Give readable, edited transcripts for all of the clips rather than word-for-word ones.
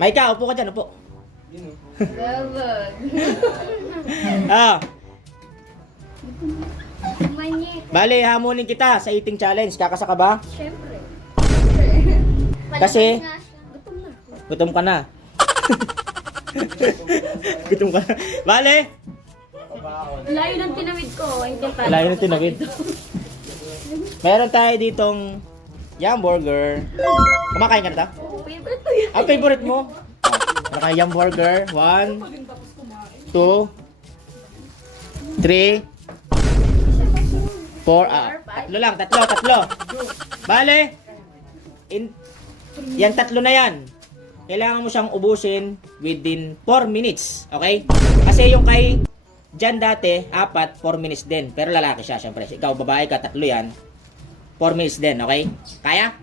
Maika, upo ka dyan, upo. Gabag. Ah, Manyek. bali, hamunin kita sa eating challenge. Kakasa ka ba? Siyempre. Kasi- Palabas nga siya. Gutom na. Gutom ka na. Gutom ka na. Bale, Layo ng tinawid ko. layo na tinawid. Meron tayo ditong yum burger. Kumakain ka na ta? Favorite ko yun. Ang favorite mo? Meron tayo yum burger. 1, 2, 3, 4, tatlo lang, tatlo. Bale, yan tatlo na yan. Kailangan mo siyang ubusin within 4 minutes. Okay? Kasi yung kay Jan dati, 4 minutes din. Pero lalaki siya, syempre. Ikaw, babae ka, tatlo yan. 4 minutes din, okay? Kaya?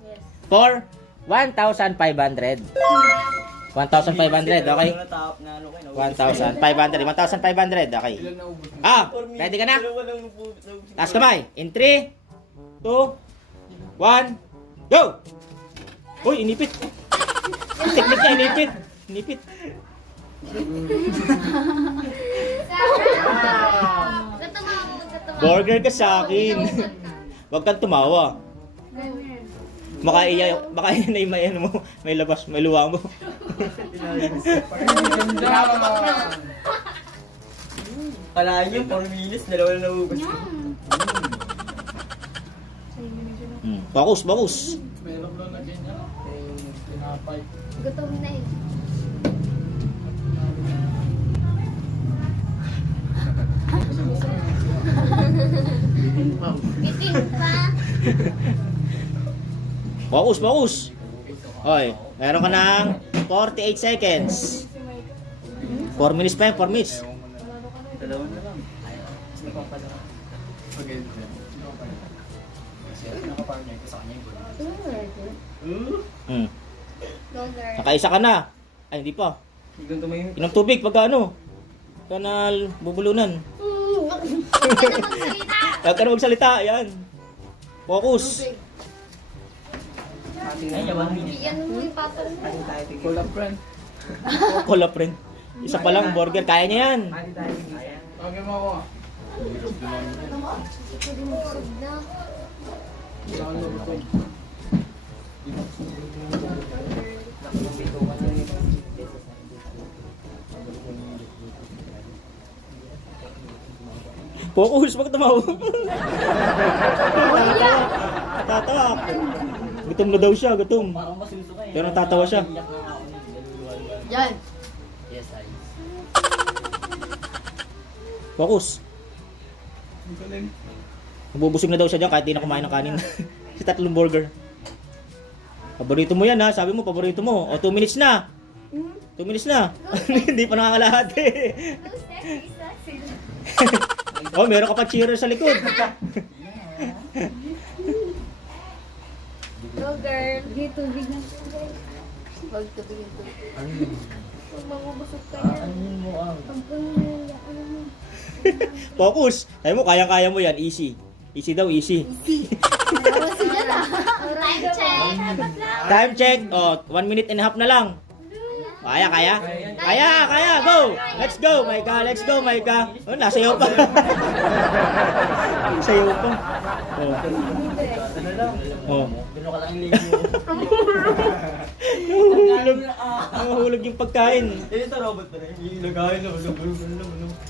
Yes. For 1,500. 1,500, okay? 1,500. 1,500, okay. Ah, ready ka na? Taas kamay. In 3, 2, 1, go! Uy, inipit. Teknik niya, inipit. Inipit. Burger ka sa akin. Huwag kang tumawa. Baka iyan na yung may, ano mo, may labas, may luwa mo. Kalaan nyo, 4 minutes, dalawa na naubos. Bakus. Meron lang na ganyan. Tinapay. Gutom na eh. Bitin pa. Bakus. Hoy, meron ka ng 48 seconds. 4 minutes pa yan, 4 minutes. Dalawa na lang. Gusto ko pa lang. Nakaisa ka na. Ay, hindi pa. Hindi kang tumayo. Inom tubig pagka ano. Kanal bubulunan. Huwag ka na magsalita. Yan. Focus. Ay, yaman mo Bigyan mo yung patong mo. Cola friend. Cola friend. Isa pa lang burger. Kaya niya yan. Tawagin mo ako. Busog na. Lalo ko. Focus. Wag tumawa. Tatawa. Gutom na daw siya. Gutom. Parang masusuka eh. Pero natatawa siya. Yan. Yes, ay. Focus. Ang galing. Mabubusog na daw siya dyan kahit di na kumain ng kanin. Sa tatlong burger. Paborito mo yan ha. Sabi mo, paborito mo. O, 2 minutes na. 2 minutes na. Hindi pa nakakalahati. Oh, meron ka pa cheerer sa likod. Go girl. Hindi tubig na. Huwag tubig yung tubig. Kung mabubusog ka yan. mo ang... Focus. Sabi mo, kayang-kaya mo yan. Easy. Easy daw, easy. Tapos yan ah. Time check. Time check. O, 1 minute and a half na lang. Kaya. Kaya. Go. Let's go, Maika. Let's go, Maika. Oh, nasayaw pa. Sayaw pa. Oh. Ano lang? Oh. Bino ka lang yung ligo. Nahulog yung pagkain. Ito robot pa rin. Yung lagayin na.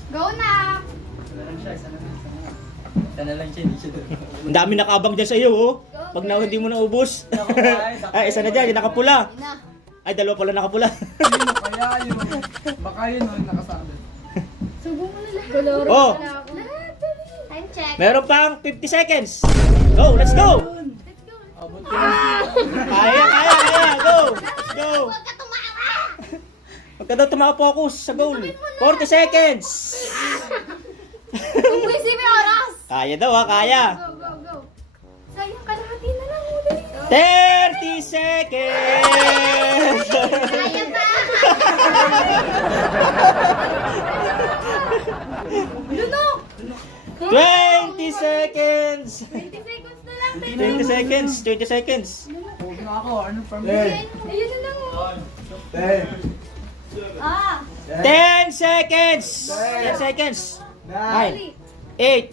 Go na. Isa na lang siya. Isa na lang siya. Hindi siya doon. Ang dami nakaabang dyan sa iyo, oh. Pag hindi mo naubos. Ay, isa na dyan, yung nakapula. Na. Ay, dalawa pala nakapula. Sino kaya yun? Baka yun yung nakasabi. Subo mo na lahat. Color. Oh. Time check. Meron pang 50 seconds. Go, let's go. Abot ko lang. Kaya. Go. Let's go. Huwag ka tumawa. Huwag ka daw tumawa-focus sa goal. 40 seconds. Kung busy may oras. Kaya daw ha, kaya. Go. Sayang kalahati na lang ulit. 30 seconds. Kaya pa. Lunok. 20 seconds. 20 seconds na lang. 20 seconds. 20 seconds. Ano ako? Ano from Ayun na lang. Oh. 10. Ah! 10 seconds! 10 seconds! 9, 8,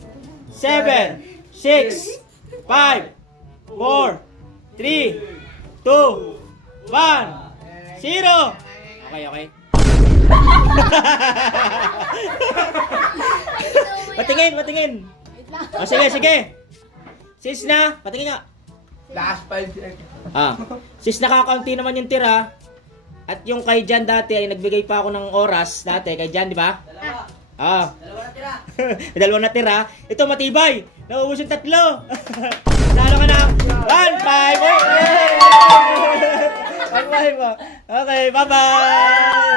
7, 6, 5, 4, 3, 2, 1, 0! Okay, okay. Patingin, patingin. Wait lang. O, sige, sige. Since na, patingin nga. Last 5 seconds. Since nakakaunti naman yung tira, at yung kay Jan dati ay nagbigay pa ako ng oras dati kay Jan, di ba? Dalawa na tira. May dalawa na tira. Ito matibay. Nauubos yung 3. Lalo ka na. 1-5. Okay, bye-bye. Bye-bye. Bye-bye.